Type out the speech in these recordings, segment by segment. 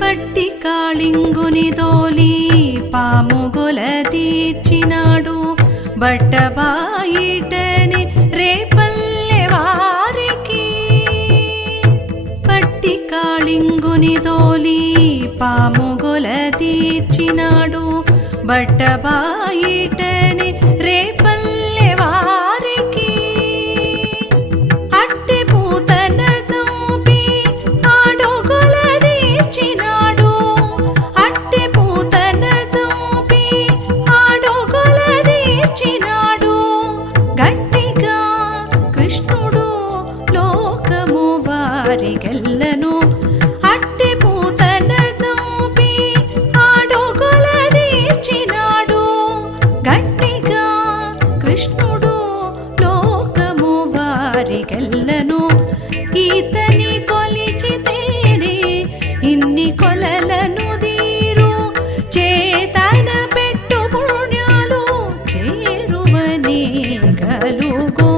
పట్టి కాళింగుని దోలి పాముగొల తీర్చినాడు బట్టబాయిటని రేపల్లె వారికి. పట్టి కాళింగుని దోలి పాముగొల తీర్చినాడు బట్టబాయిటని రేపల్లె వారికి. అట్టి పూతన చంపి ఆడొగొల తీర్చినాడు. అట్టి పూతన చంపి ఆడొగొల తీర్చినాడు. గట్టిగా కృష్ణుడు లోకము వారి గెల్లను. అట్టి పూతన చంపి ఆడొగొల తీర్చినాడు. గట్టిగా కృష్ణుడు లోకము వారి గెల్లను. ఈతని కొలిచితేనే ఇన్ని కొలలను దీరు. చేతన పెట్టు పుణ్యాలు చేరువనే గలుగు.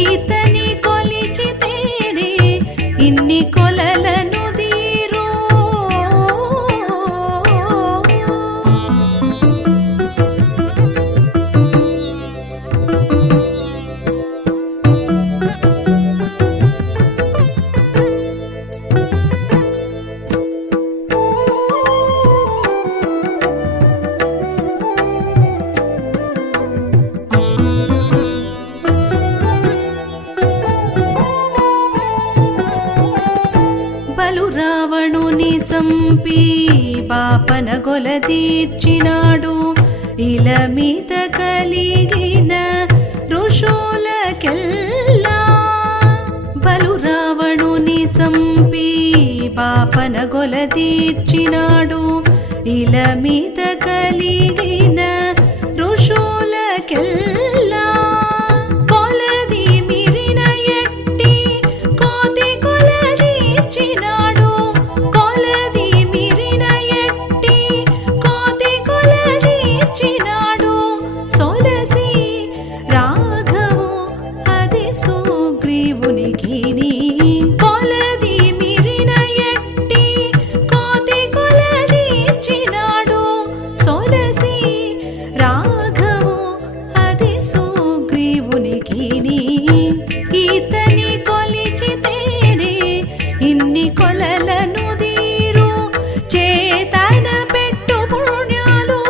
ఈతని కొలిచితేనే ఇన్ని కొలలను దీరు. బలు రావణుని చంపి బాపన గొల తీర్చినాడు. ఇల మీద కలిగిన ఋషులకెల్లా. బలు రావణుని చంపి బాపన గొల తీర్చినాడు. ఇల మీద కలిగిన ఋషులకెల్లా. కొలది మిరిన ఎట్టి కోతి కొల తీర్చినాడు. కొలది మిరిన ఎట్టి కోతి కొల తీర్చినాడు. సొలసి రాఘవు అది సుగ్రీవునికిని. కొలది మిరిన ఎట్టి కోతి కొల తీర్చినాడు. సొలసి రాఘవు అది సుగ్రీవునికిని. ఈతని కొలిచితేనే ఇన్ని కొలలను దీరు. చేతన పెట్టు పుణ్యాలు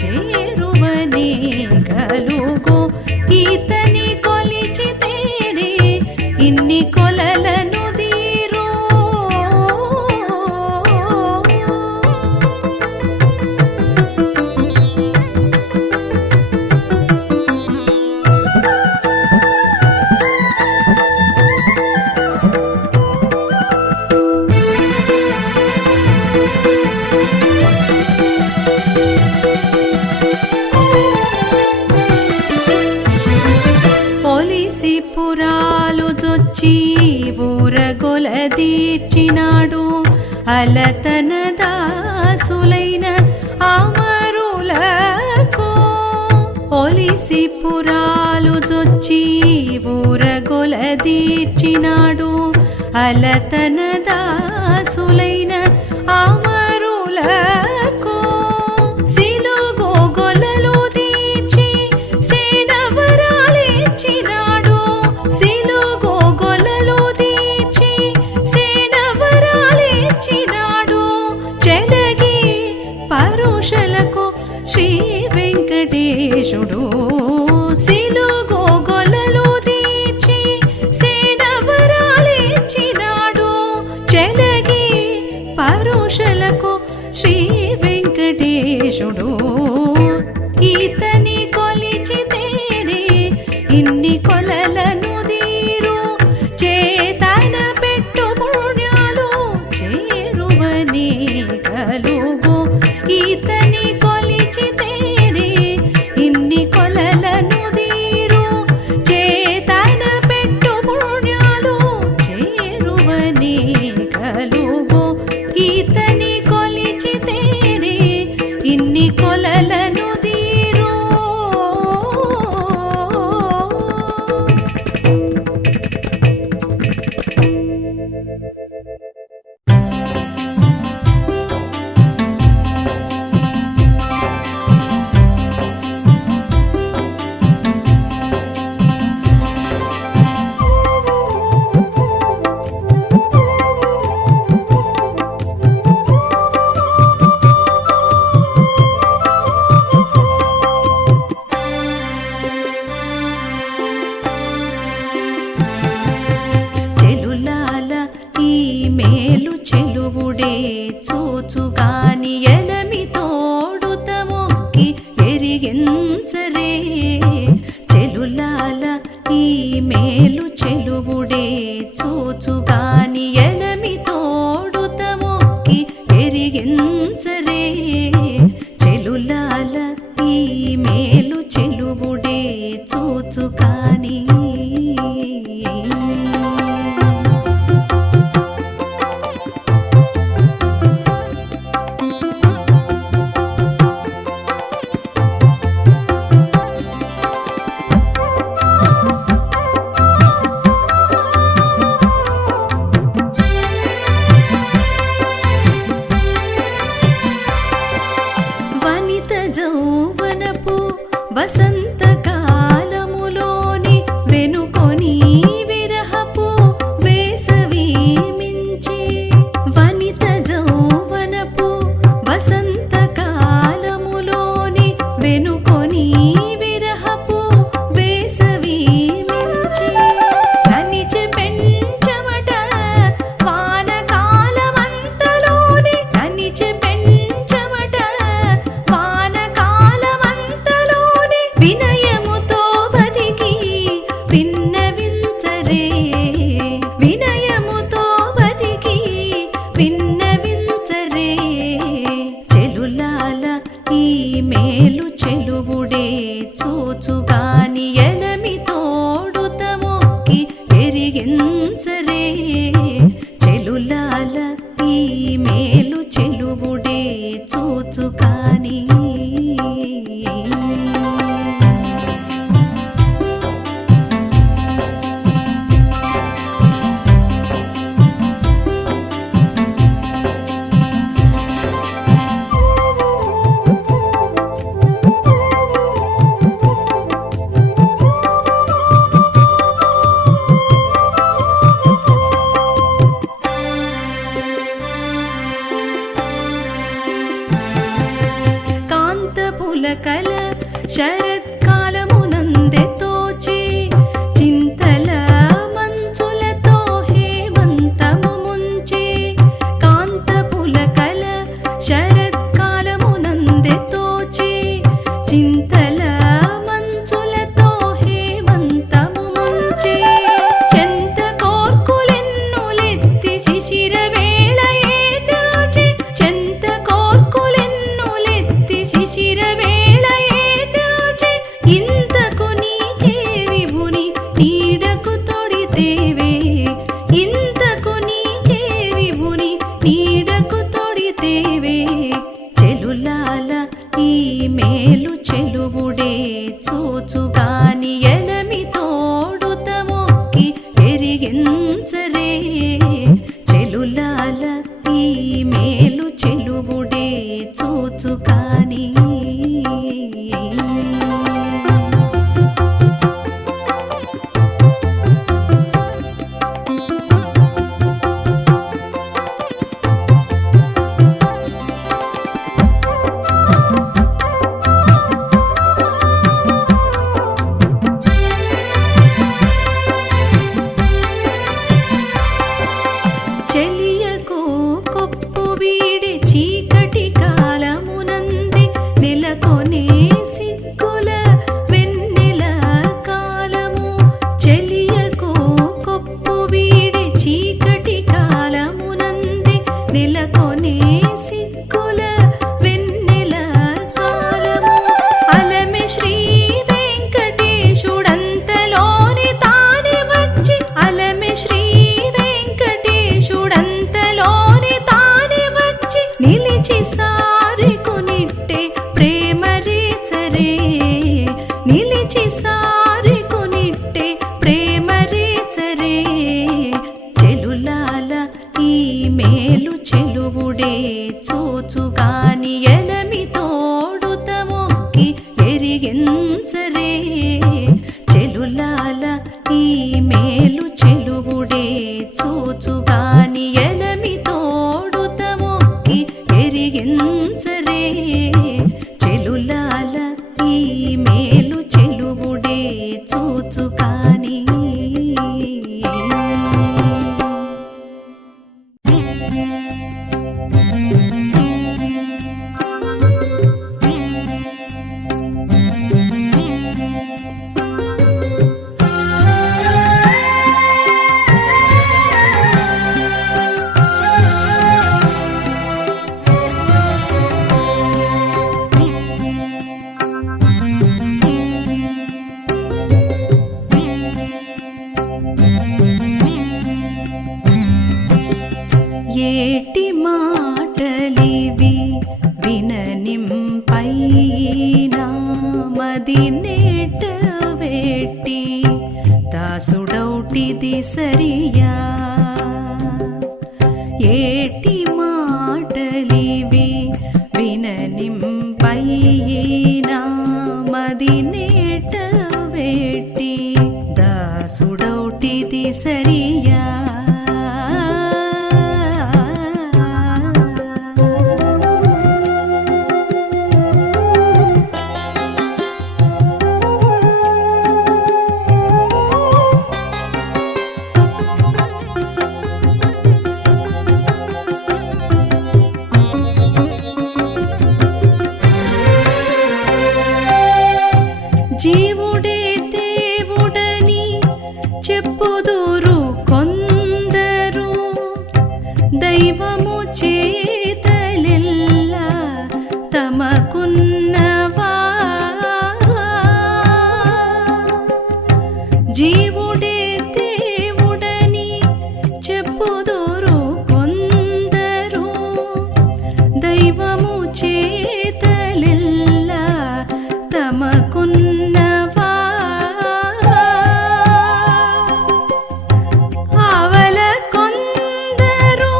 చేరువనే గలుగు. ఈతని కొలిచితేనే ఇన్ని కొలలను దీరు. పోలీసి పురాలు జొచ్చి ఊరగొల తీర్చినాడు. అలతన దాసులైన అమరులకు. పోలీసి పురాలు జొచ్చి ఊరగొల తీర్చినాడు. అలతన దాసులైన అమరులకు. సిలుగు గొలలు తీర్చి సేనవరాలిచ్చినాడు. సిలుగు గొలలు తీర్చి సేనవరాలిచ్చినాడు. చెలగి పరుషలకు శ్రీ వెంకటేశుడు. సిలుగు గొలలు తీర్చి సేనవరాలిచ్చినాడు. చెలగి పరుషలకు శ్రీ శరత్కాలమునందె తోచే చింతల మంచులతో హేమంతము ముంచే కాంత పులకల శరత్కాలమునందె తోచే చింతల మంచులతో హేమంతము ముంచే చెంత కోర్కులెన్నులెత్తి శిశిర వేళయే తోచే చెంత కోర్కులెన్నులెత్తి శిశిర వేళయే తోచే ఇంతకు నీకే విభుని నీడకు తొడితేవే ఇంతకు నీకే విభుని నీడకు తొడితేవే చెలులాల ఈ మేలు చెలువుడే చూచుగాని ఎలమి తోడుత మొక్కి ఎరిగించరే చెలులాల ఈ మేలు చెలువుడే చూచుగాని చెలియకు కొప్పు వీడి చీకటి కాలమునంది నెలకొనే సిగ్గుల వెన్నెల కాలము చెలియకు కొప్పు వీడి చీకటి కాలమునంది నెలకొనే సిగ్గుల వెన్నెల కాలము అలమె శ్రీ వెంకటేశుడంతలోని తానే వచ్చి అలమె శ్రీ వెంకటేశుడంతలోని తానే వచ్చి నిలిచి సారికొనిట్టే ప్రేమ రేచరే నిలిచి సారికొనిట్టే ప్రేమ రేచరే చెలులాల ఈ మేలు చెలువుడే చూచుగాని ఎలమి తోడుత మొక్కి ఎరిగించరే చెలులాల ఈ మేలు చెలువుడే చూచుగాని ఎలమి తోడుత మొక్కి ఎరిగించరే చెలులాల ఈ మేలు చెలువుడే చూచుగాని ఏటి మాటలివి విననింపైనా మది నేట వెట్టి దాసుడౌటిది సరియా ఏటి మాటలివి విననింపైనా మది నేట వెట్టి దాసుడౌటిది సరియా జీవుడే దేవుడని చెప్పుదురు కొందరు దైవము చేతలెల్లా తమకున్నవా జీవుడే దేవుడని చెప్పుదురు కొందరు దైవము చేతలెల్లా తమకున్నవా ఆవల కొందరు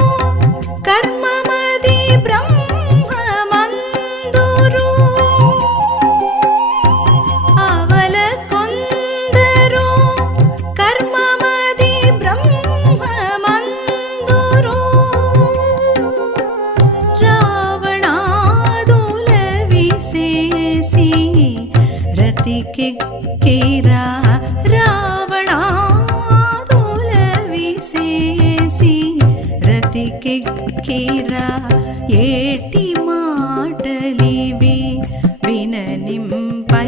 కర్మమది బ్రహ్మమందురు ఆవల కొందరు కర్మమది బ్రహ్మమందురు మదికెక్కిరా ఏటి మాటలివి విననింపైనా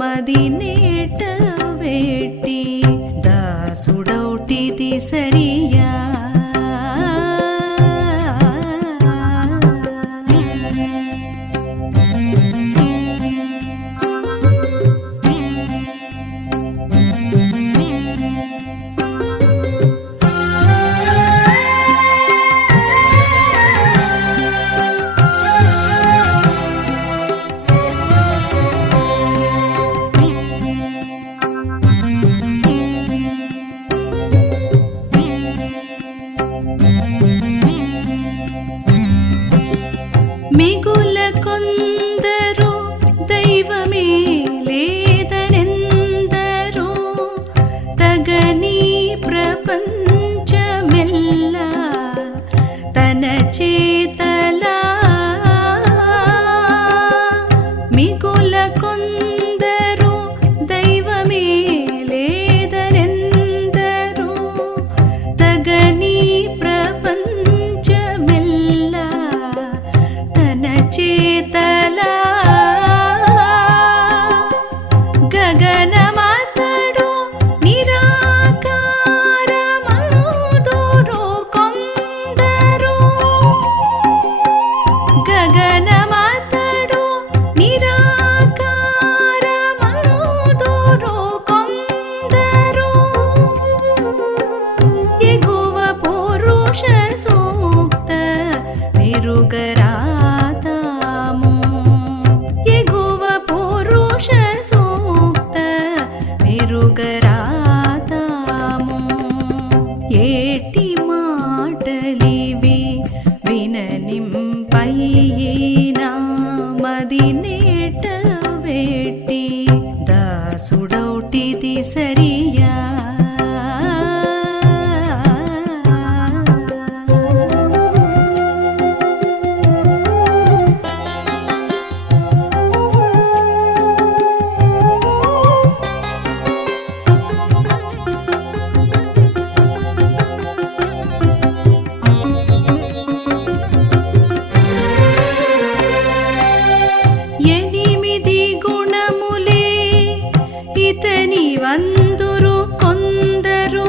మదినేట వేటి దాసుడౌటిది సరియా మిగుల కొందరు దైవమే లేదనెందరూ తగని ప్రపంచమెల్లా తన చేతలా మిగుల కొందరు దైవమే లేదనెందరూ తగని ప్రపంచమెల్లా తన చేతలా గగనమతడు నిరాకారమనుదురు కొందరు గగనమతడు నిరాకారమనుదురు కొందరు ఎగువ పురుష సూక్త మెరుగరాతాము ఎగువ పురుష సూక్త మెరుగరాతాము ఏటి మాటలివి విననింపైనా మదినేట వేటి దాసుడౌటిది సరియా ఎనిమిది గుణములే ఇతని వందురు కొందరు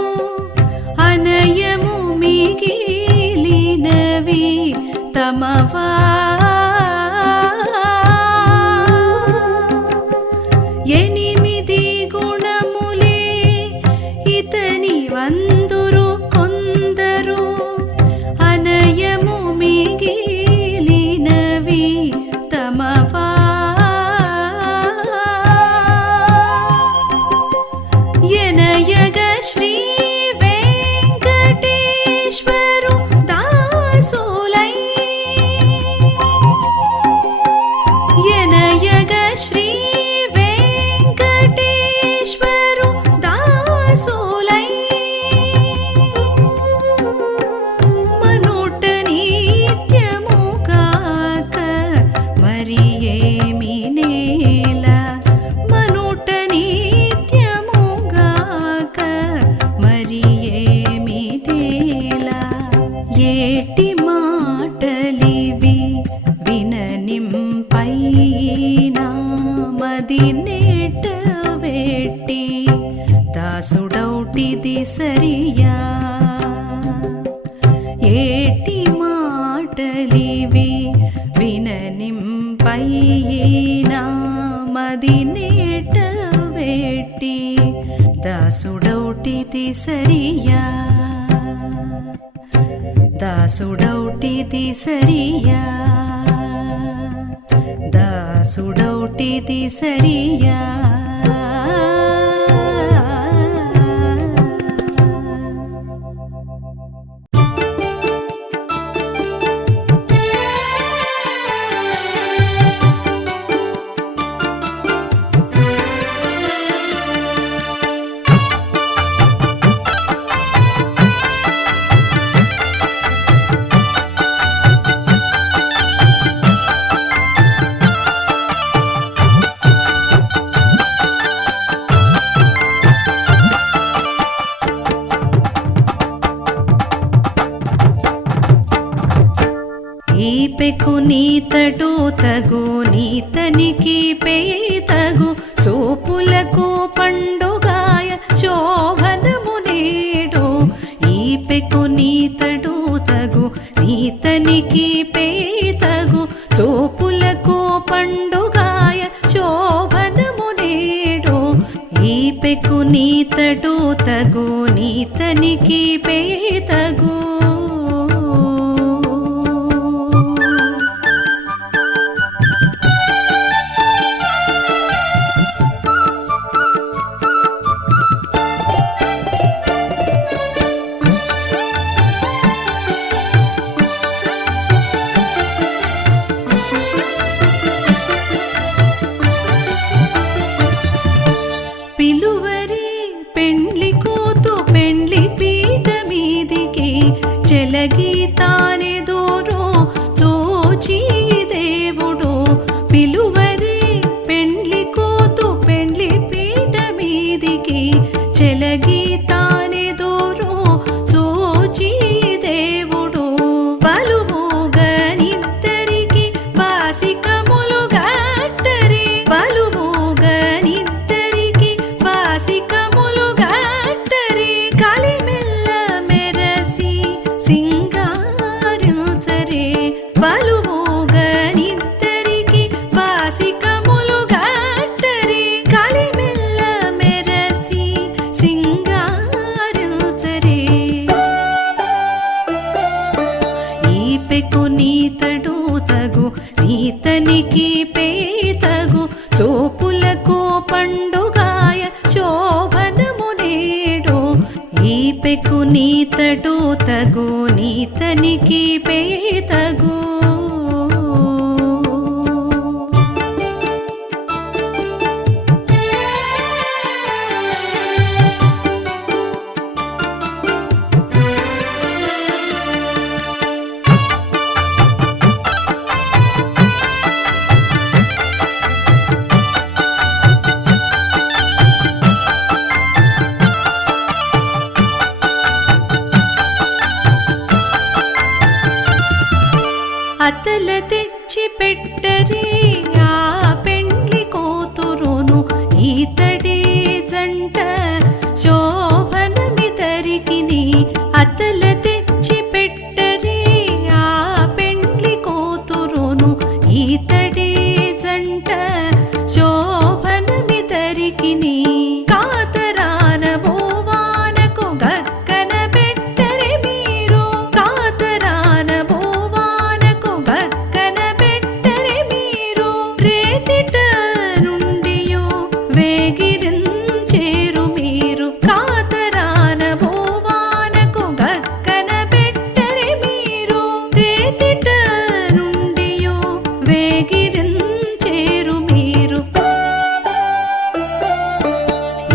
అనయము మిగిలినవి తమవా ఎనిమిది గుణములే ఇతని వందురు కొందరు అనయము మిగిలినవి తమవా ఎనయగ శ్రీ వెంకటేశ్వరు దాసులై ఎనయగ శ్రీ వెంకటేశ్వరు దాసులై మనుట నిత్యము కాక మరి ఏమి నేల మనుట నిత్యము గాక మరి ఏమి నేల ఏటి మాటలివి విననింపైనా మదినేట వేటి దాసుడౌటిది సరియా ఏటి మాటలివి విననింపైనా మదినేట వేటి దాసుడౌటిది సరియా దాసుడౌటిది సరియా దాసుడౌటిది సరియా పెకు నీతడు తగు నీతనికి పేతగు చూపులకు పండుగాయ శోభనము నేడు ఈ పెకు నీతడు తగు నీతనికి పేతగు చూపులకు పండుగాయ శోభనము నేడు ఈ పెకు నీతడు తగు నీతనికి పేతగు పిలువరే పెండ్లి కూతు పెండ్లి పీట మీదికి చెలగి తానెదోరో చోచి దేవుడు పిలువరే పెండ్లి కూతు పెండ్లి పీట మీదికి చెలగి తానెదోరో చోచి దేవుడు బలువుగా నిద్దరికి బాసికములు గట్టరి బలువుగా నిద్దరికి బాసికములు గట్టరి కలిమెల్ల మెరసి సింగారుచరే బలువుగా నిద్దరికి బాసికములు గట్టరి కలిమెల్ల మెరసి సింగారుచరే ఈ పెకు నీతడు తగు నీతనికి పేతగు చూపులకు పండుగాయ శోభనము నేడు ఈ పెకు నీతడు తగు నీతనికి పేతగు అతల తెచ్చి పెట్టరే ఆ పెండ్లి కూతురును ఈతడే జంట శోభనమిదరికిని అతల తెచ్చి పెట్టరే ఆ పెండ్లి కూతురును ఈతడే జంట శోభనమిదరికిని కాతరాన భోవానకు గక్కన పెట్టరే మీరు కాతరాన భోవానకు గక్కన పెట్టరే మీరు రేతిట నుండియో వేగిరించేరు మీరు కాతరాన భోవానకు గక్కన పెట్టరే మీరు రేతిట నుండియో వేగిరించేరు మీరు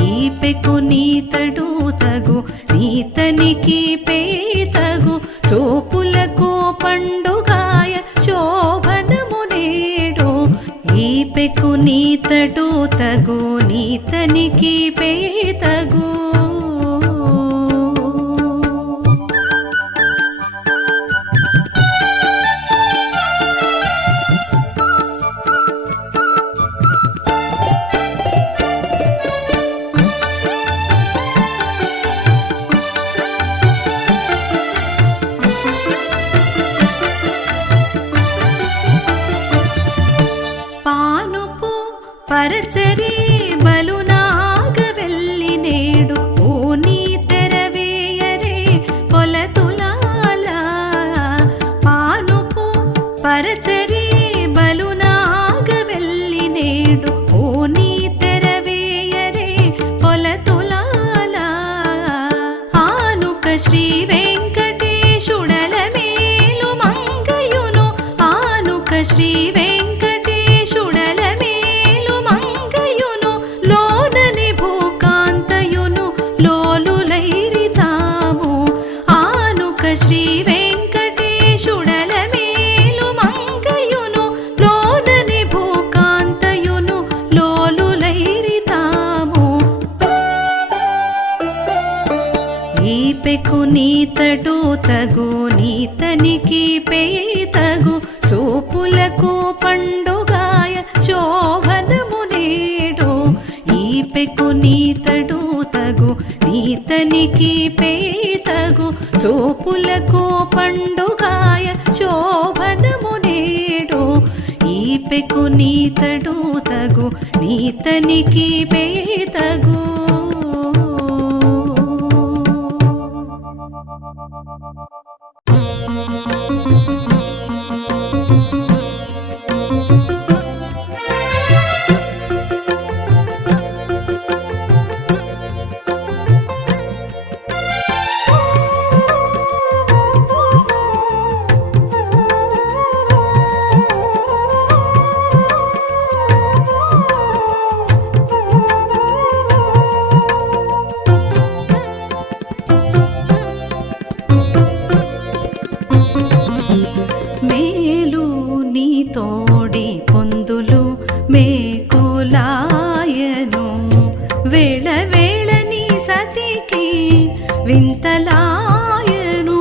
ఈ పెకు నీతడు తగు నీతనికి పేతగు చూపులకు పండుగాయ శోభనము నేడు ఈ పెకు నీతడు తగు నీతనికి పేతగు పానుపు పరచరే బలునాగ వెళ్ళి నేడు ఓని తెరవేయరే పొలతులాల పానుపు పరచరే బలునాగ వెళ్ళి నేడు ఓని తెరవేయరే పొలతులాల ఆనుక శ్రీ వెంకటేశుడల మేలు మంగయును ఆనుక శ్రీ వెంకటేశుడల మేలు మంగయును లోనని భూకాంతయును లోలులైరితాము ఆనుక శ్రీ వెంకటేశుడల మేలు మంగయును లోనని భూకాంతయును లోలులైరితాము ఈ పెకు నీతడు తగు నీతనికి పేతగు చూపులకు పండుగాయ శోభనము నేడు ఈపెకు నీతడు తగు నీతనికి పేతగు చూపులకు పండుగాయ శోభనము నేడు ఈపెకు నీతడు తగు నీతనికి పేతగు మేలు నీ తోడి పొందులు మేకులాయను వేళ వేళ నీ సతికి వింతలాయను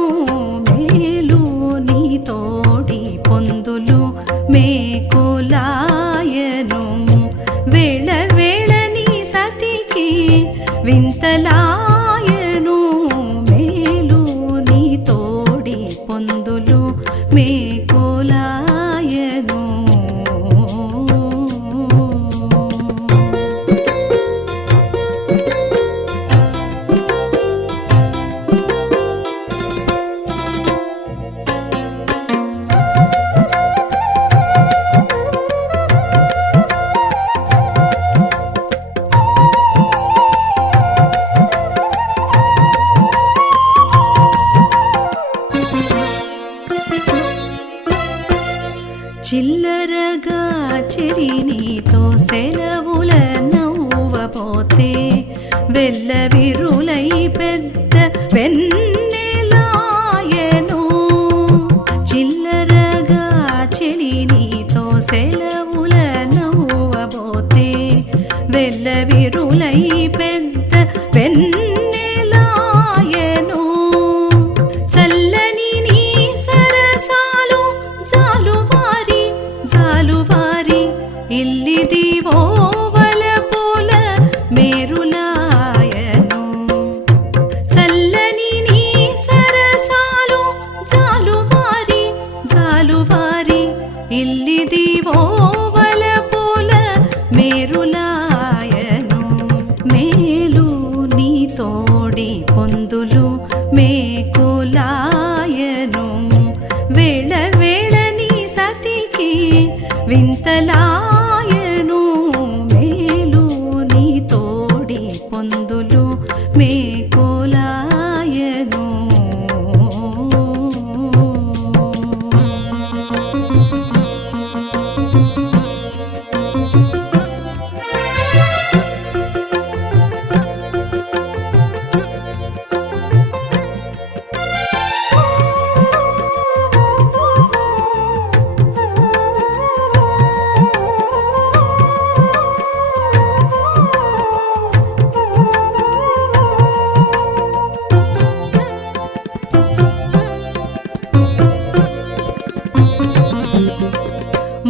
మేలు నీ తోడి పొందులు మేకులాయను వేళ వేళ నీ సతికి వింతలాయను మేలు నీ తోడి పొందులు మేకులాయను చిల్లరగా చెరి నీతో సెలవుల నవ్వబోతే వెల్లవిరులై పెద్ద వెన్నెలాయను చిల్లరగా చెరి నీతో సెలవుల నవ్వబోతే వెల్లవిరులై పెద్ద వెన్నెలాయను చల్లని నీ సరసాలు జాలువారి జాలువారి ఇల్లిది ఓవల పూల మేరులాయను చల్లని నీ సరసాలు జాలువారి జాలువారి ఇల్లిది ఓవల పూల మేరులాయను మేలు నీ తోడి పొందులు మేకులాయను వేళ వేళ నీ సతికి వింతలాయను మేలు నీ తోడి పొందులు మేకులాయను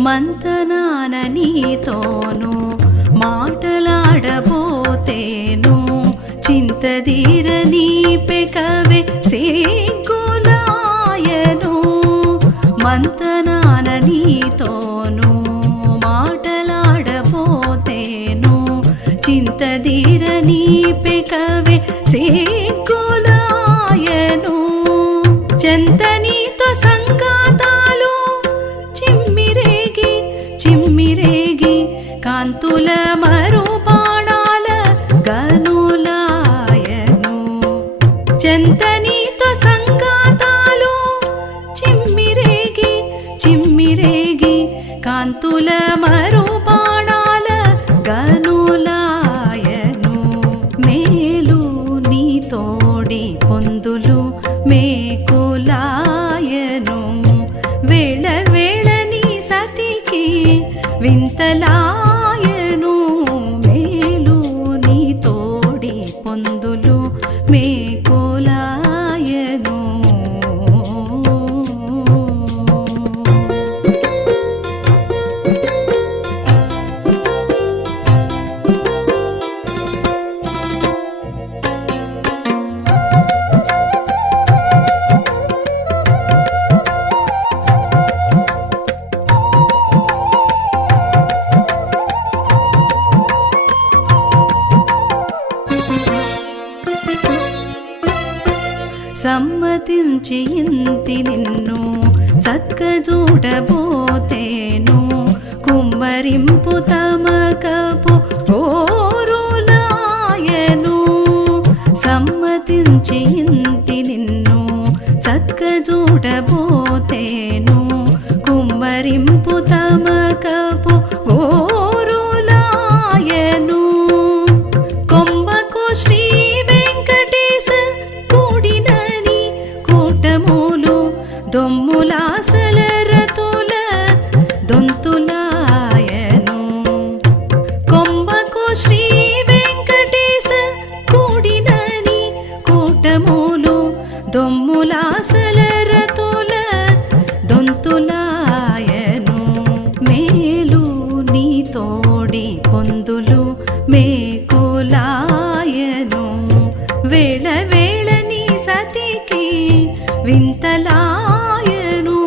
మంతనాన నీతోను మాటలాడబోతేను చింతదీర నీ పెకవే సేగులాయను మంతనాన నీతోను మాటలాడబోతేను చింతదీర నీ పెకవే సేగులాయను చెంత నీతో సంగాతాలు చిమ్మిరేగి చిమ్మిరేగి కాంతుల మరో బాణాల గనులాయను చెంత నీతో సంగాతాలు చిమ్మిరేగి చిమ్మిరేగి కాంతుల మరో బాణాల గనులాయను మేలు నీ తోడి పొందులు మేకులాయను వేళ వేళ నీ సతికి వింతలాయను మేలు నీ తోడి పొందులు మేకులాయను సమ్మతించి ఇంతి నిన్ను చక్క చూడబోతేను కుమ్మరింపు తమకపు ఓరులాయను సమ్మతించి ఇంతి నిన్ను చక్క చూడబోతేను కుమ్మరింపు తమకపు ఓరులాయను కొంబకు శ్రీ వెంకటేశ కూడినని కూటములు దొమ్ములాసల రతుల దొంతులాయను కొంబకు శ్రీ వెంకటేశ కూడినని కూటములు దొమ్ములాసల రతుల దొంతులాయను మేలు నీ తోడి పొందులు మేకులాయను వేళ వేళ నీ సతికి వింతలాయను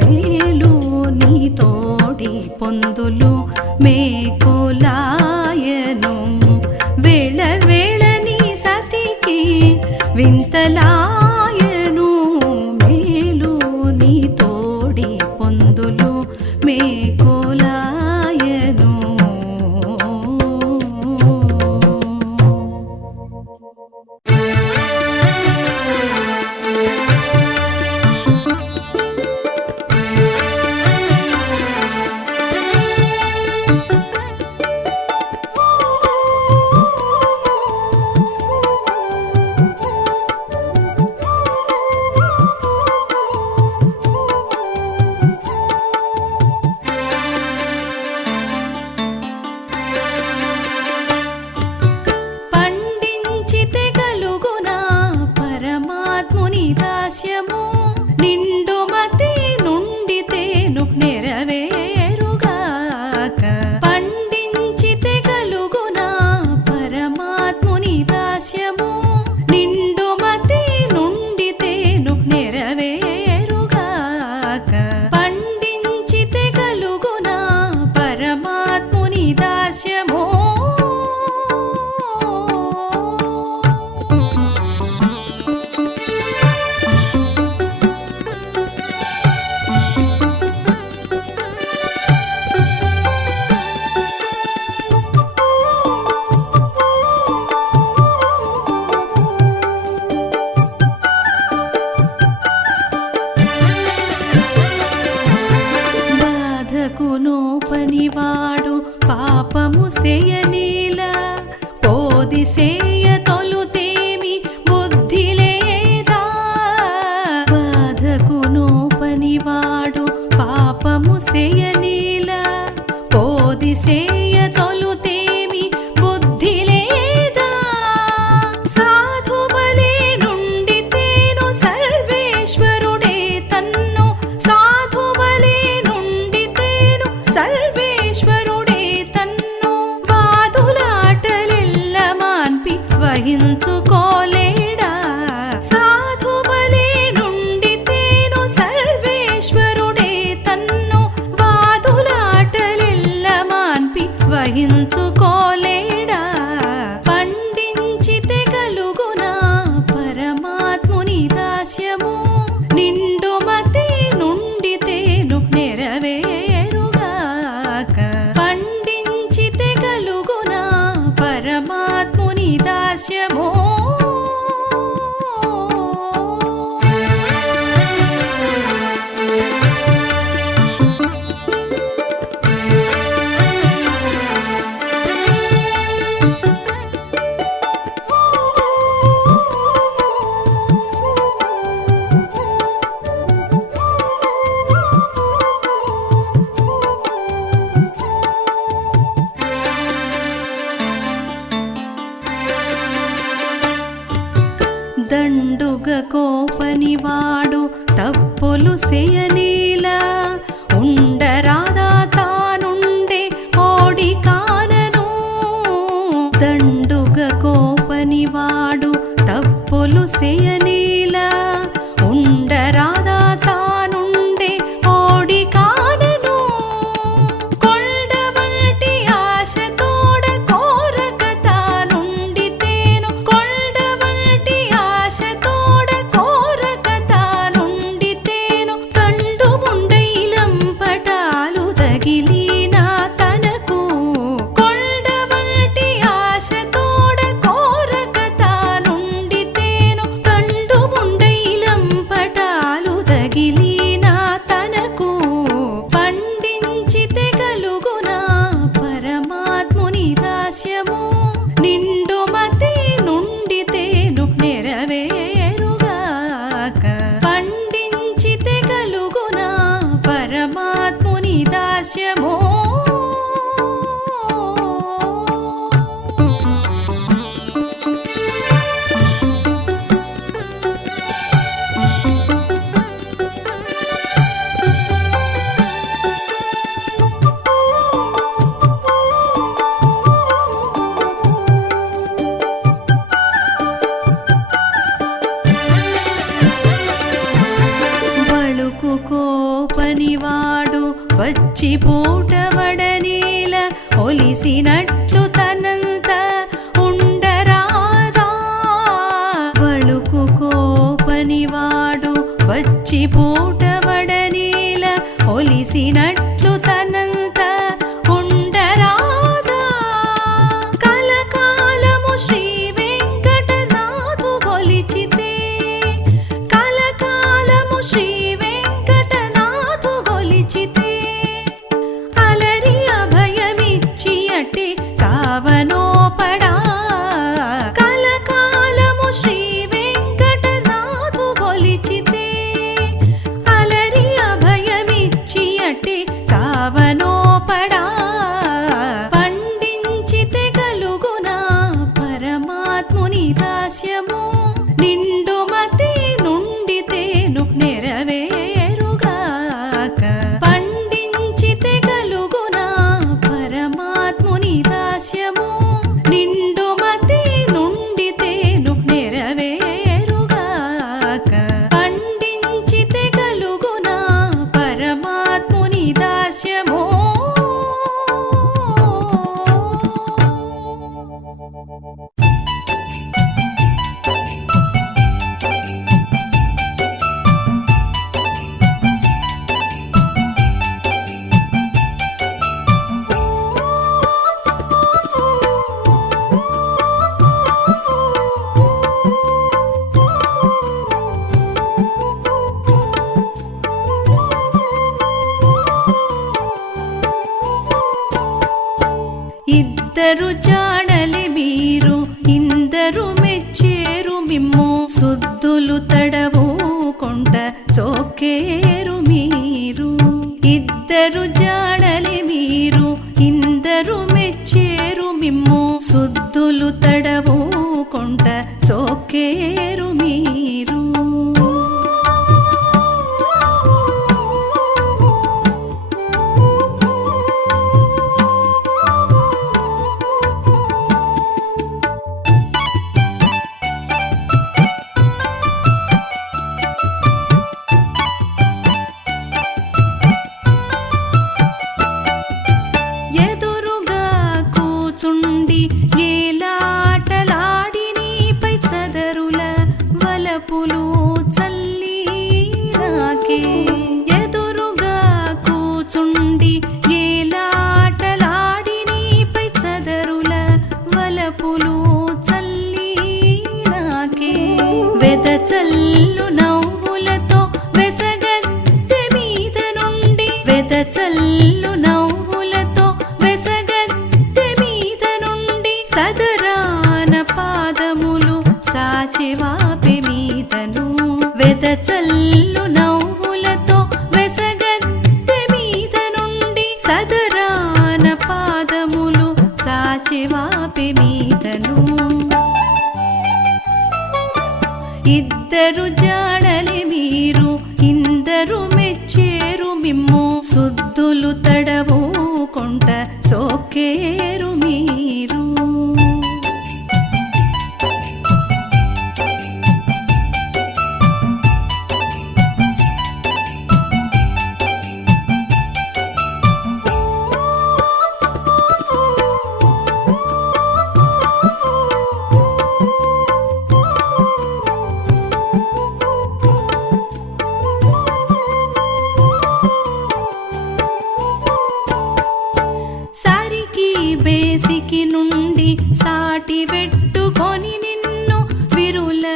మేలు నీ తోడి పొందులు మేకులాయను వేళ వేళ నీ సతికి వింతలాయను మేలు నీ తోడి పొందులు మేకులాయను పండించితే కలుగునా పరమాత్ముని దాస్యము నిండు మతి నుండితేను నెరవేరుగాక పండించితే కలుగునా పరమాత్ముని దాస్యము నిండు మతి నుండితేను నెరవేరుగాక పండించితే కలుగునా పరమాత్ముని దాస్యము బాధకును పనివాడు పాపము సేయనేలా పోది సేయ తొలుతేమి బుద్ధి లేదా బాధకును పనివాడు పాపము సేయనేలా పోది సేయ తొలుతేమి బుద్ధి లేదా సాధువలే నుండితేను సర్వేశ్వరుడే తన్ను సాధువలే నుండితేను సర్వేశ్వరుడే తన్ను బాధులాటలెల్ల మాన్పి వహించుకోలేడా సాధువలే నుండితేను సర్వేశ్వరుడే తన్ను బాధులాటలెల్ల మాన్పి వహించుకోలేడా పండించితే కలుగునా పరమాత్ముని దాస్యము నిండు మతి నుండితేను నెరవేరుగాక పండించితే కలుగునా పరమాత్ముని దాస్యము దండుగ కోపనివాడు తప్పులు సేయనేలా ఉండరాదా తానుండే ఓడి కానను దండుగ కోపనివాడు తప్పులు సేయనేలా ఉండరాదా తానుండే ఓడి కానను కొండవంటి ఆశతోడ కోరక తానుండితేను కొండవంటి ఆశతోడ కోరక వచ్చి పూటవడనేల ఒలిసినట్లు తనంత ఉండరాదా వళుకు కోపనివాడు వచ్చి పూటవడనేల ఒలిసినట్లు తనంత ఉండరాదా కలకాలము శ్రీ వెంకటనాథు గొలిచితే కలకాలము శ్రీ వెంకటనాథు గొలిచితే అలరి అభయమిచ్చి అటే కావనోపడా కలకాలము శ్రీ వెంకటనాథు గొలిచితే అలరి అభయమిచ్చి అటే కావనోపడా పండించితే కలుగునా పరమాత్ముని దాస్యము నిండు మతి నుండితేను నెరవేరుగాక పండించితే కలుగునా పరమాత్ముని దాస్యము నిండు మతి నుండితేను నెరవేరుగాక పండించితే కలుగునా పరమాత్ముని దాస్యము ఇద్దరు జాడలి మీరు ఇందరు మెచ్చేరు మిమ్ము సుద్దులు తడవు కొంట చోకేరు మీరు ఇద్దరు జాడలి మీరు ఇందరు మెచ్చేరు మిమ్ము సుద్దులు తడవు కొంట చోకేరు మీరు ఎదురుగా కూచుండి ఏలాటలాడి నీపై చదరుల వలపులు చల్లి నాకే ఎదురుగా కూచుండి ఏలాటలాడి నీపై చదరుల వలపులు చల్లి నాకే వెదచల్లు నవ్వులతో వెసగద్దె మీద నుండి వెదచల్లు నవ్వులతో వెసగద్దె మీద నుండి సదరాన పాదములు సాచెవాపె మీదను వెదచల్లు నవ్వులతో వెసగద్దె మీద నుండి సదరాన పాదములు సాచెవాపె మీదను ఇద్దరు జాడలి మీరు ఇందరు మెచ్చేరు మిమ్ము సుద్దులు తడవు కొంట చోకేరు మీరు సరికి బేసికి నుండి సాటి పెట్టుకొని నిన్ను విరుల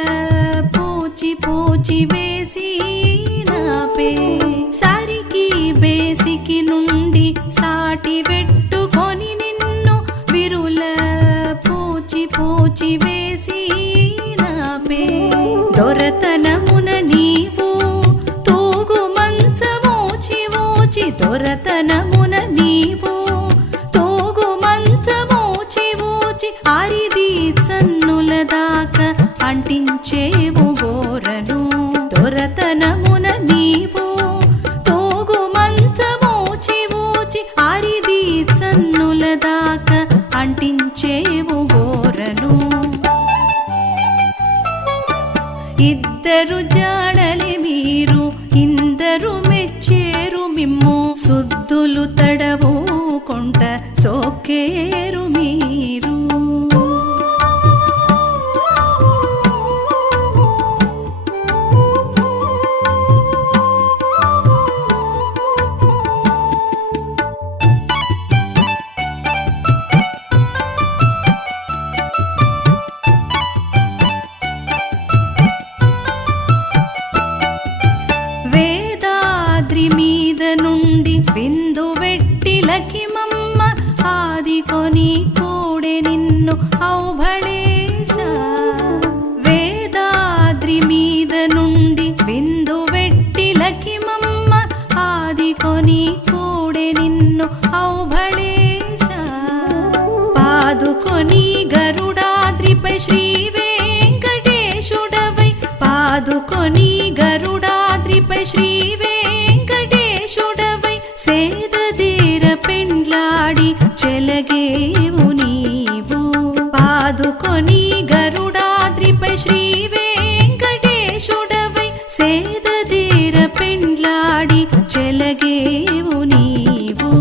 పూచి పూచి వేసి నాపే సరికి బేసికి నుండి సాటి పెట్టుకొని నిన్ను విరుల పూచి పూచి వేసి నాపే దొరతనమున నీవు తూగు మంచమోచి ఓచి దొరతనమున నీవు తూగు మంచమోచి ఓచి ఆరిది సన్నుల దాకా అంటించేవు గోరను దొరతనమున నీవు తూగు మంచమోచి ఓచి ఆరిది సన్నుల దాకా అంటించేవు గోరను ఇద్దరు జాడలి మీరు ఇందరు మెచ్చేరు మిమ్ము సుద్దులు విందు వెట్టిలకిమమ్మ ఆదికొని కూడే నిన్ను ఔభళేశ వేదాద్రి మీద నుండి విందు వెట్టిలకిమమ్మ ఆదికొని కూడే నిన్ను ఔభళేశ పాదుకొని గరుడాద్రిపై శ్రీ వెంకటేశుడవై పాదుకొని గరుడాద్రిపై శ్రీ వెంకటేశుడవై సేదదేర పెండ్లాడి చెలగేవు నీవు పాదుకొని గరుడాద్రిపై శ్రీ వెంకటేశుడవై సేదదేర పెండ్లాడి చెలగేవు నీవు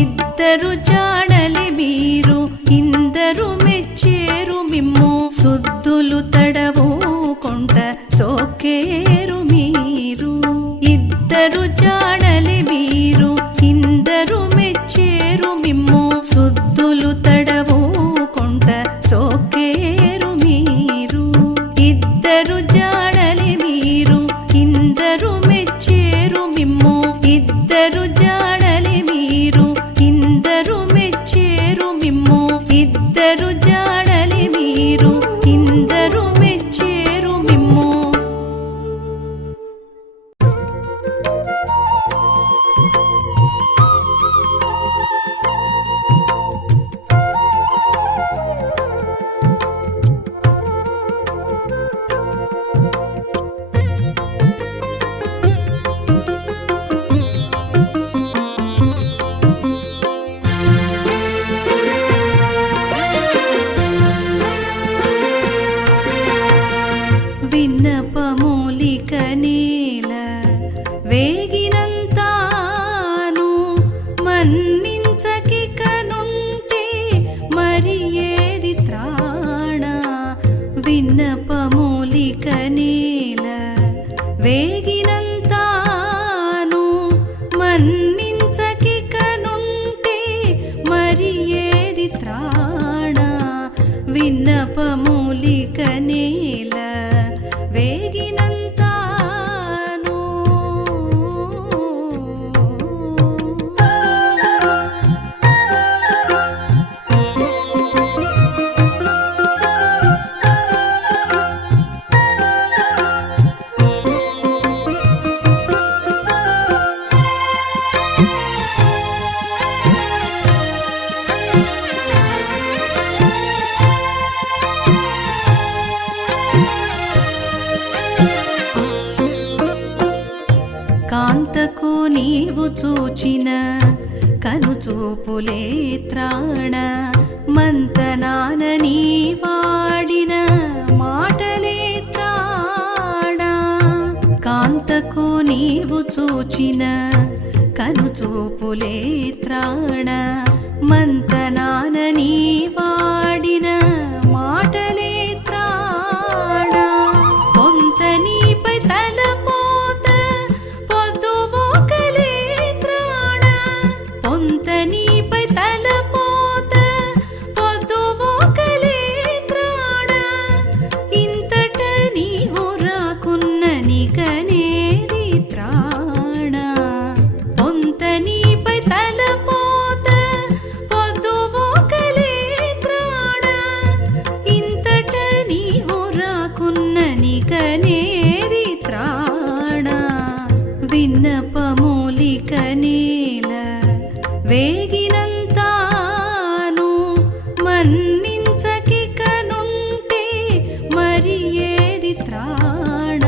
ఇద్దరు జాడలి మీరు ఇందరు మెచ్చేరు మిమ్ము సుద్దులు తడవు కొంట చోకేరు మీరు ఇద్దరు జాడలి మీరు ఇందరు మెచ్చేరు మిమ్ము సుద్దులు తడవు కొంట చోకేరు మీరు ఇద్దరు జాడలి మీరు ఇందరు మెచ్చేరు మిమ్ము ఇద్దరు జాడలి మీరు ఇందరు మెచ్చేరు మిమ్ము ఇద్దరు జాడలి మీరు ఇందరు మెచ్చేరు మిమ్ము విన్నపమూలిక నేల వేగినంతాను మన్నించకికనుంటే మరి ఏది త్రాణ విన్నపమూలిక నేల వేగినంతాను మన్నించకికనుంటే మరి ఏది త్రాణ విన్నపమూలిక నేల వేగినంతాను కాంతకు నీవు చూచిన కనుచూపులే త్రాణ మంతనాన నీ వాడిన మాటలే త్రాణ కాంతకు నీవు చూచిన కనుచూపులే త్రాణ మంతనాన నీ వాడిన మాటలే త్రాణ పొంత నీపై తలపోత పొద్దువోకలే త్రాణ పొంత నీపై తలపోత పొద్దువోకలే త్రాణ ఇంతట నీవు రాకున్న నికనేది త్రాణ పొంత నీపై తలపోత పొద్దువోకలే త్రాణ ఇంతట నీవు రాకున్న నికనేది త్రాణ విన్నపమూలిక నేల వేగినంతాను మన్నించకికనుంటే మరి ఏది త్రాణ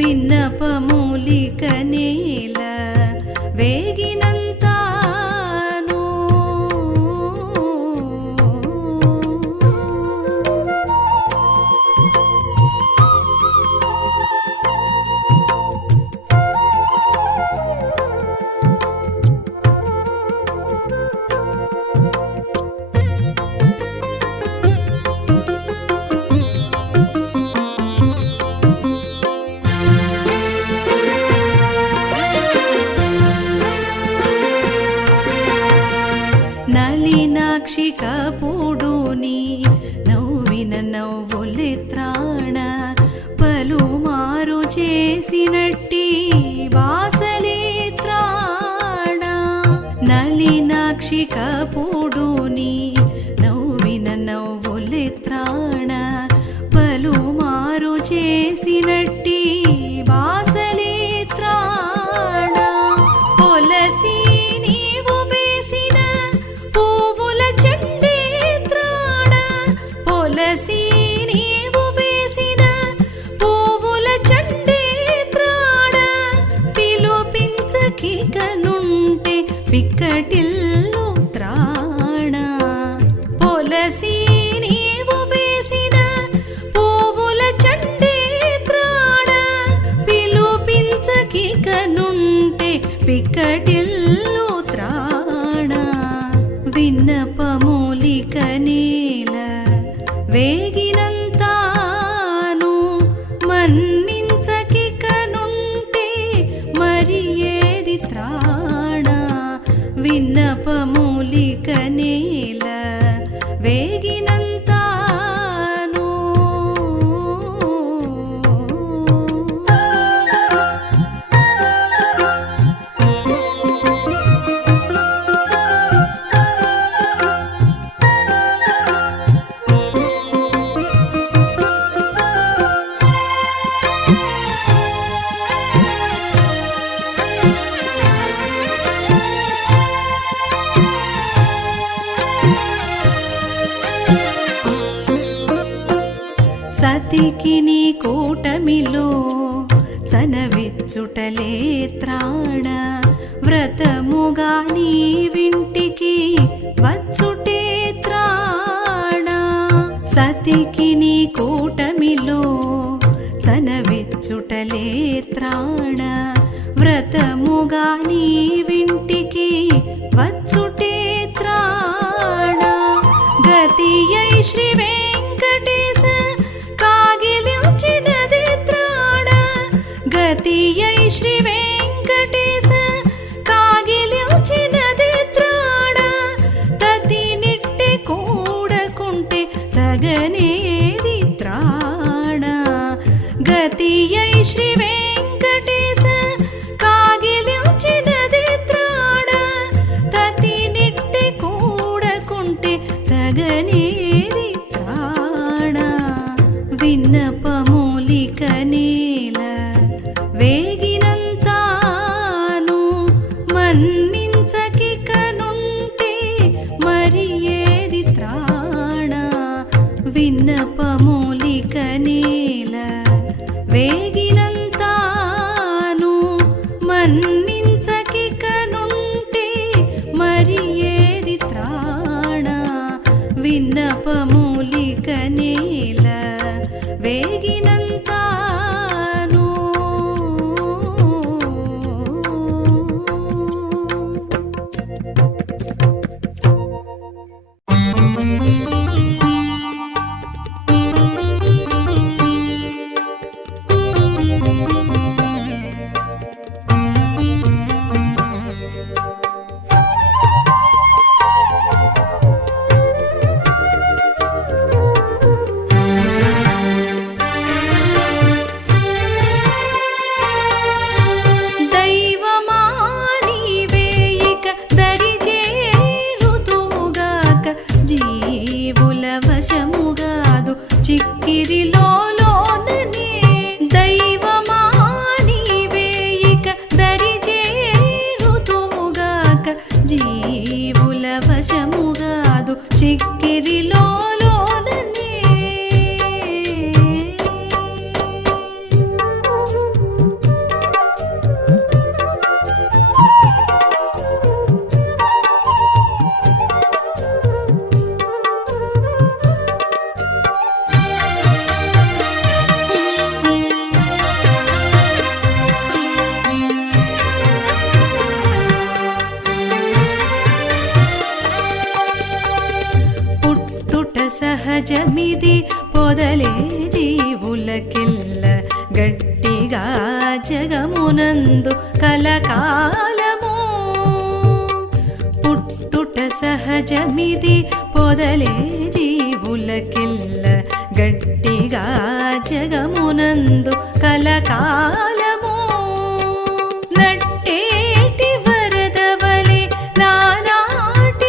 విన్నపమూలిక నేల వేగినంతాను నలినాక్షికపుడుని నవ్విన నవ్వులే త్రాణ పలుమారు చేసినట్టి కౌశికపుడు నీ నవ్విన నవ్వులే త్రాణ పలుమారు చేసినట్టి బాసలే త్రాణ పొలసి నీవు వేసిన పువ్వుల చెండే త్రాణ పొలసి నీవు వేసిన పువ్వుల చెండే త్రాణ పిలుపించకికనుంటే పిక్కటిల్లు త్రాణ పొలసి నీవు వేసిన పువ్వుల చెండే త్రాణ పిలుపించకికనుంటే పిక్కటిల్లు త్రాణ విన్నపమూలిక నేల వేగినంతాను మన్నించకికనుంటే మరి ఏది త్రాణ విన్నపమూలిక నేల వేగినంతాను సతికి నీ కూటమిలో చనవిచ్చుటలే త్రాణ వ్రతముగా నీ వింటికి వచ్చుటే త్రాణ సతికి నీ కూటమిలో చనవిచ్చుటలే త్రాణ వ్రతముగా నీ వింటికి వచ్చుటే త్రాణ గతియై శ్రీ వెంకటేశ కాగిలించినది త్రాణ గతియై శ్రీ వెంకటేశ కాగిలించినది త్రాణ తతి నిట్టె కూడకుంటే తగనేది త్రాణ గతియై శ్రీ వెంకటేశ కాగిలించినది త్రాణ తతి నిట్టె కూడకుంటే తగనేది త్రాణ విన్నపమూలిక నేల వేగినంతాను మన్నించకికనుంటే మరి ఏది త్రాణ విన్నపమూలిక నేల వేగినంతాను మన్నించకికనుంటే మరి ఏది త్రాణ విన్నపమూలిక నేల వేగినంతాను దైవమా నీవేయిక దరిచేరుతుగాక జీవుల వశముగాదు చిక్కిరిలోననే దైవమా నీవేయిక దరిచేరుతుగాక జీవుల వశముగాదు చిక్కిరిలోననే సహజమిది పొదలే జీవులకెల్ల గట్టిగా జగమునందు కలకాలము పుట్టుట సహజమిది పొదలే జీవులకెల్ల గట్టిగా జగమునందు కలకాలము నట్టేటి వరదవలే నానాటి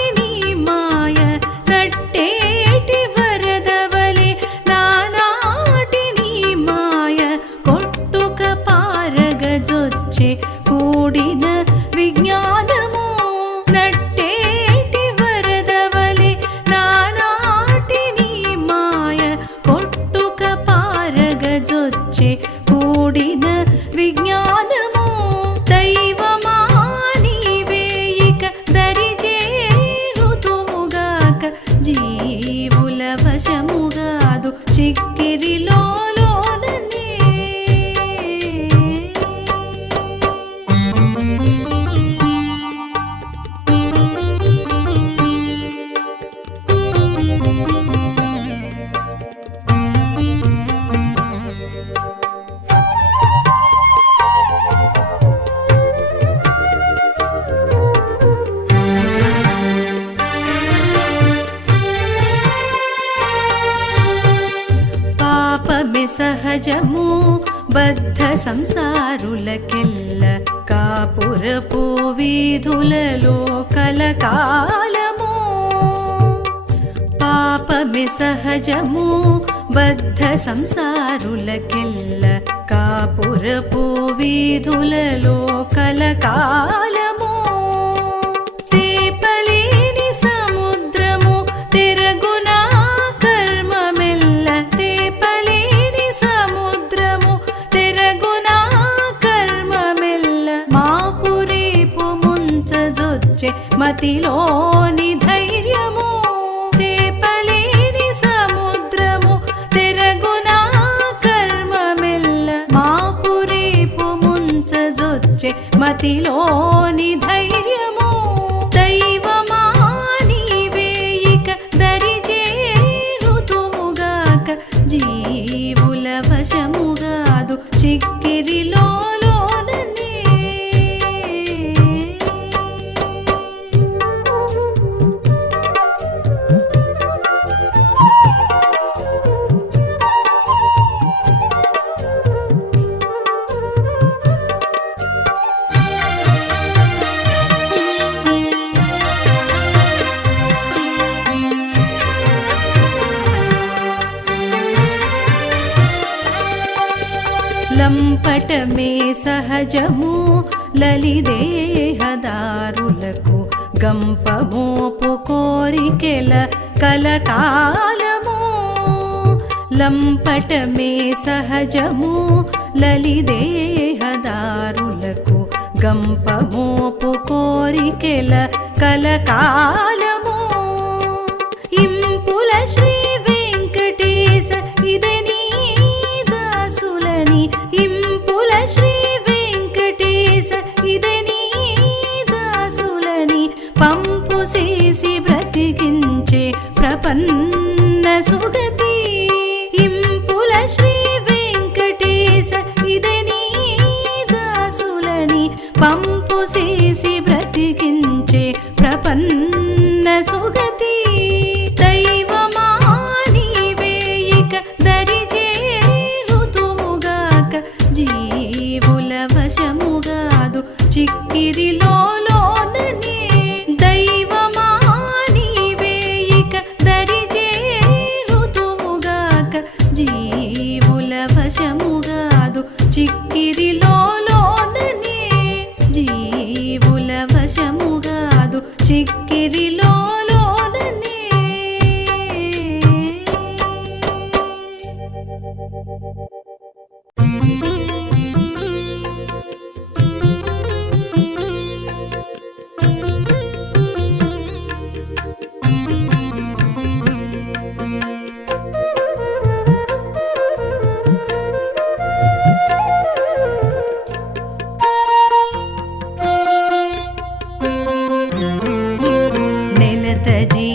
జొచ్చే కూడిన విజ్ఞానము దైవమా నీవే ఇక దరిచేరుతుముగాక జీవుల వశముగాదు చిక్కిరిలో పాపమే సహజము బద్ధ సంసారులకెల్ల కాపురపు వీధులలో కలకాలము పాపమే సహజము బద్ధ సంసారులకెల్ల కాపురపు వీధులలో కలకాలము తేపలేని సముద్రము తిరగునా కర్మమెల్ల తేపలేని సముద్రము తిరగునా కర్మమెల్ల మాపు రేపు ముంచజొచ్చే మతిలోని ధైర్యము తేపలేని సముద్రము తిరగునా కర్మమెల్ల మాపు రేపు ముంచజొచ్చే మతిలోని ధైర్యము దైవమా నీవే ఇక దరిచేరుతుముగాక జీవుల వశముగాదు చిక్కిరిలో లంపటమే సహజము లలిదేహదారులకు గంపమోపు కోరికెల కలకాలము లంపటమే సహజము లలిదేహదారులకు గంపమోపు కోరికెల కలకాలము ఇంపుల శ్రీ వెంకటేశ ఇదని దాసులని ఇంపుల శ్రీ వెంకటేశ ఇదని దాసులని పంపు చేసి బ్రతికించే ప్రపన్న సుగతి ఇంపుల శ్రీ వెంకటేశ ఇదని దాసులని పంపు చేసి బ్రతికించే ప్రపన్న సుగతి దైవమా నీవే ఇక దరిచేరుతుముగాక జీవుల వశముగాదు చిక్కిరిలో దైవమా నీవే ఇక దరిచేరుతుముగాక జీవుల వశముగాదు చిక్కిరిలో జీవుల వశముగాదు చిక్కిరిలో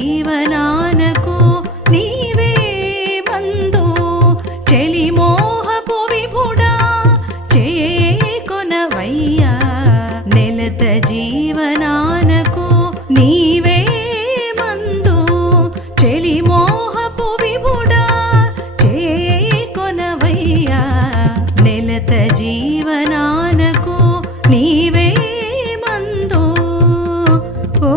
జీవనానకు నీవే మందు చెలిమోహపు విభుడా చేకొనవయ్యా నెలత జీవనానకు నీవే మందు చెలిమోహపు విభుడా చేకొనవయ్యా నెలత జీవనానకు నీవే మందు ఓ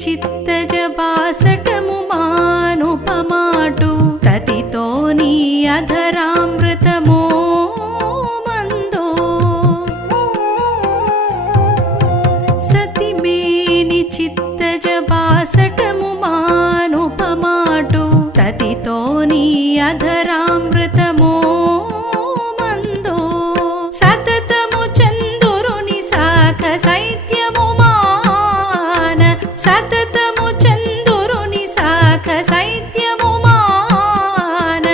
చిత్తజ బాసటము మానుపమాటు తతితో నీ అధరామృతమో మందో సతిమేని చిత్తజ బాసటము మానుపమాటు తతితో నీ అధరామృతమో మందో సతతము చందురుని శాఖ శైత్యము మాన సతతము చందురుని శాఖ శైత్యము మాన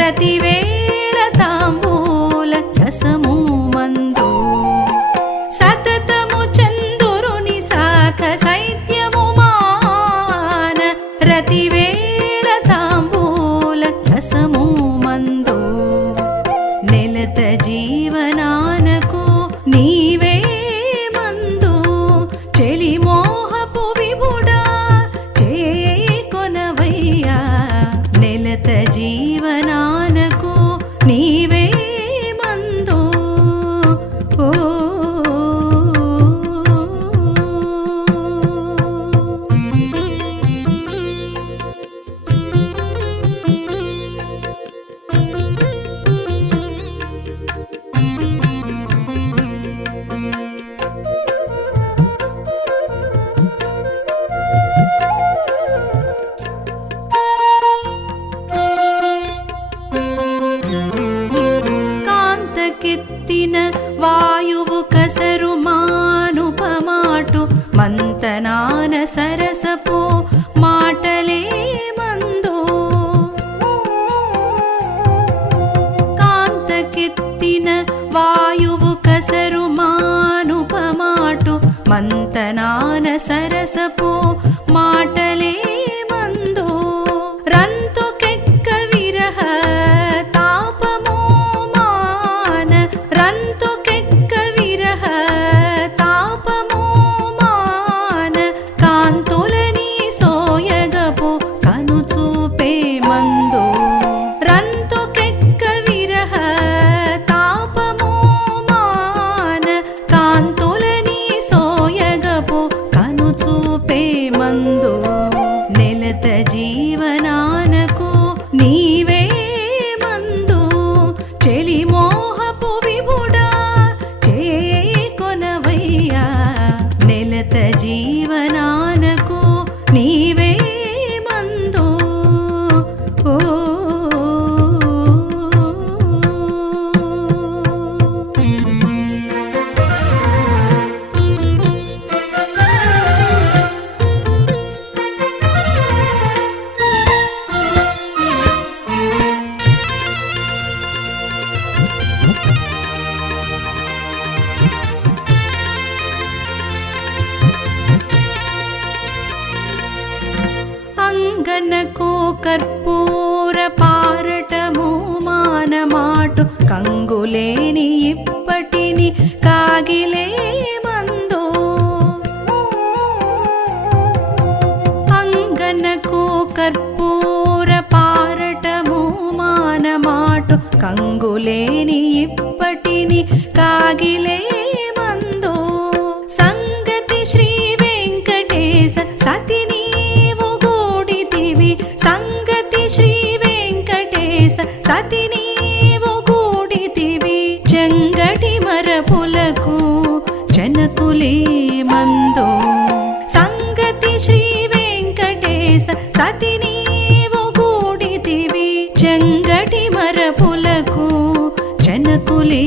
రతివేళ తాంబూల రసము మందో సతతము చందురుని శాఖ శైత్యము మాన రతివేళ తాంబూల రసము మందో నెలత జీవనానకు నీవే మందు చెలిమోహపు విభుడా చేకొనవయ్యా నెలత జీవనానకు నీవే మందు ఓ కాంతకెత్తిన వాయువు కసరు మానుపమాటు మంతనాన సరసపో మాటలే మందో కాంతకెత్తిన వాయువు కసరు మానుపమాటు మంతనాన సరసపో మాటలే మందో రంతుకెక్క విరహ తాపమో మాన రంతుకెక్క విరహ తాపమో మాన కాంతులని సోయగపు కనుచూపే మందో రంతుకెక్క విరహ తాపమో మాన కాంతులని సోయగపు కనుచూపే మందో నెలత జీవనానకు నీవే మందు చెలిమోహపు విభుడా చేకొనవయ్యా నెలత జీవనానకు నీవే మందు ఓ అంగనకో కర్పూర పారటము మానమాటు కంగులేని ఇప్పటిని కాగిలే మందో అంగనకో కర్పూర పారటము మానమాటు కంగులేని ఇప్పటిని కాగిలే మందో సంగతి శ్రీ వెంకటేశ సతి నీవు గూడితివి సంగతి శ్రీ వెంకటేశ సతి నీవు గూడితివి చెంగటి మరపులకు జనకులే మందో సంగతి శ్రీ వెంకటేశ సతి నీవు గూడితివి చెంగటి మరపులకు జనకులే